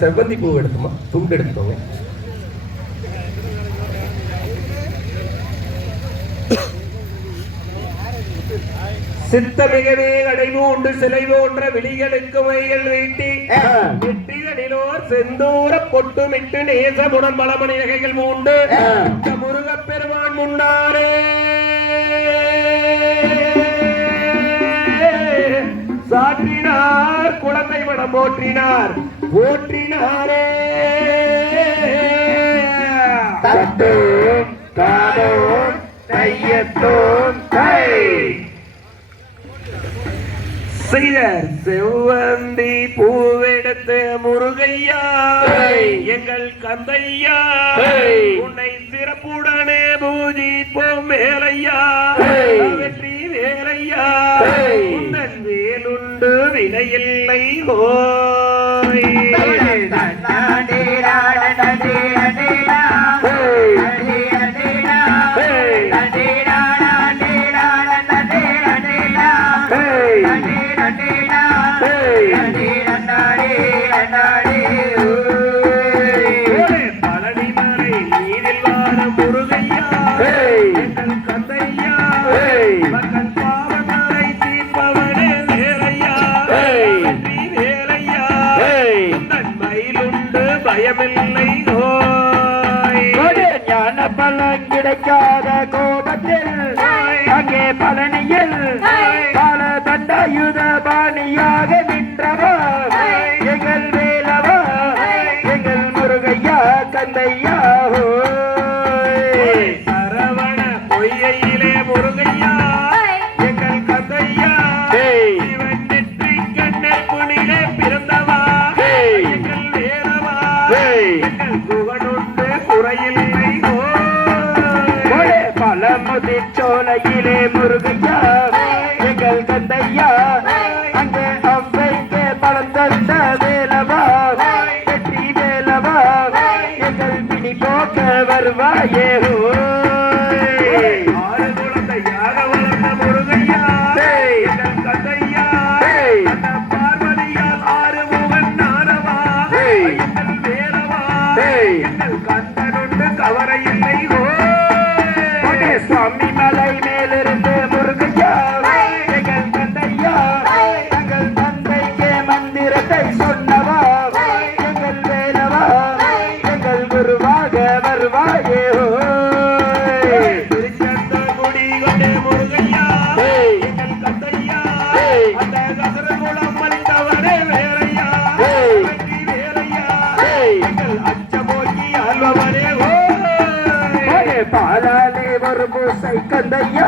செவ்வந்தி பூ எடுத்துமா? துண்டு எடுத்துக்கோங்க. சித்தமிகவே கடைமூன்று சிலைவோன்ற விழிகளுக்கு வயல் வீட்டி நெற்றிகளிலோர் செந்தூர பொட்டுமிட்டு நேசமுடன் பல மணி நகைகள் மூண்டு போற்றினார் போற்றினாரே. தத்தோம் தாதோம் தையத்தோம் தை. செய்தர் செவ்வந்தி பூவெடுத்த முருகையா. எங்கள் கந்தையா. உன்னை சிறப்புடனே பூஜிப்போம் மேலையா வெற்றி வேலையா. கண்டு மிகையில்லை ஓய் பலனே ஏக கையா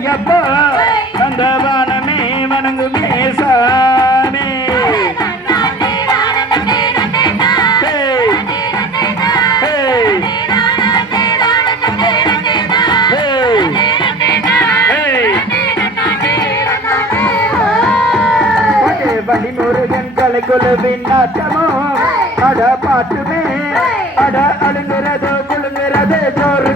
ஐயப்பா அந்த வானமே வணங்குமே சாமி. வண்டி முருகன் கலை கொலுவின் நாட்டமோ அட பாட்டுமே. அட அழுங்குறதோ குழுங்குறது ஜோருதோ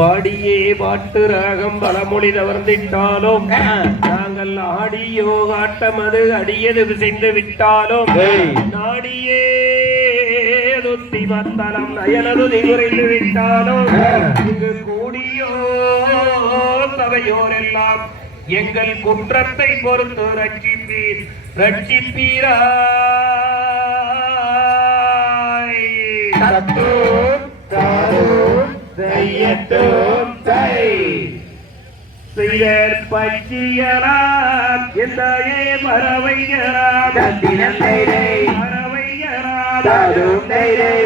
பாடியே பாட்டு ராகம் பலமொழி தவர்ந்திட்டாலும் நாங்கள் ஆடியோ ஆட்டமது அடியது விசைந்து விட்டாலும். நாடியே துத்தி வந்தனம் நயனது குறைந்து விட்டாலும் இங்கு கூடியோ சபையோரெல்லாம் எங்கள் குற்றத்தை பொறுத்து ரட்சிப்பீர். ரட்சிப்பீராய். தத்தும் தை. சிலர் பச்சியராம் எந்தையே பறவையராம் தத்தினம் தைரை. பறவையராம் தாரும் தைரை.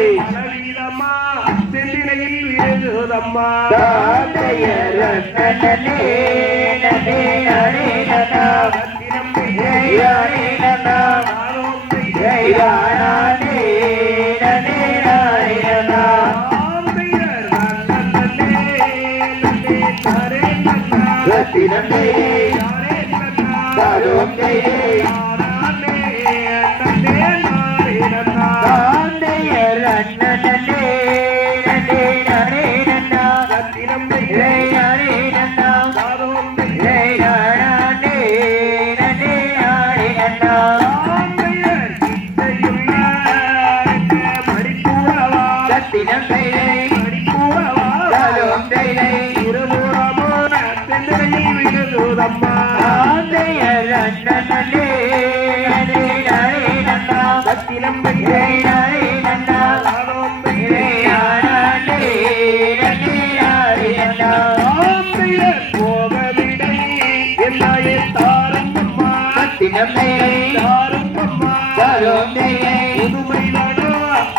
நன்னே நன்னே நனே நனா ரத்தினம் ஜெயானே நனா ஜெயானே நனே ரத்தினம் தைரை தாரும் தைரை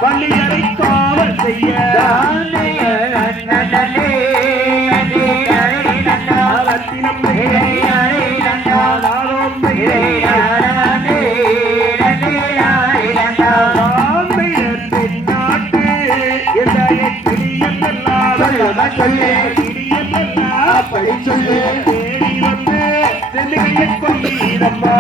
பள்ளியறை காவல் செய்ய தாந்தையர் சொல்லு கிளியெல்லாம் அப்படி சொல்லு தேடி வந்து செல்லுகையை கொண்டீரம்மா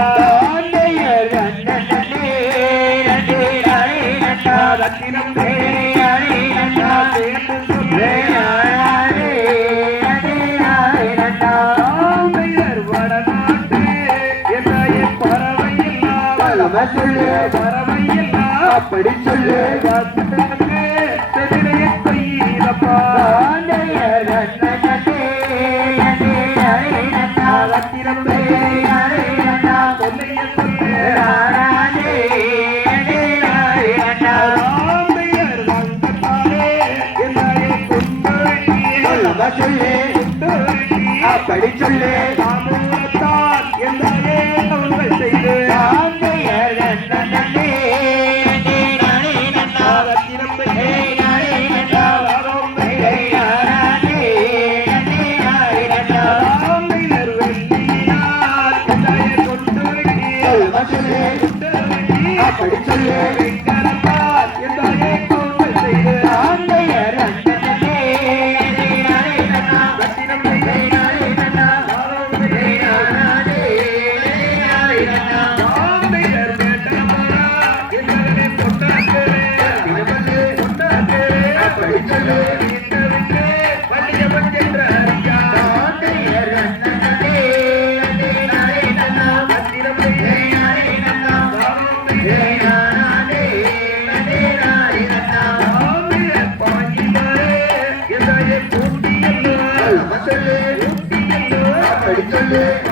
சொல்லுமா சொல்லு அப்படி சொல்லு சொல்லு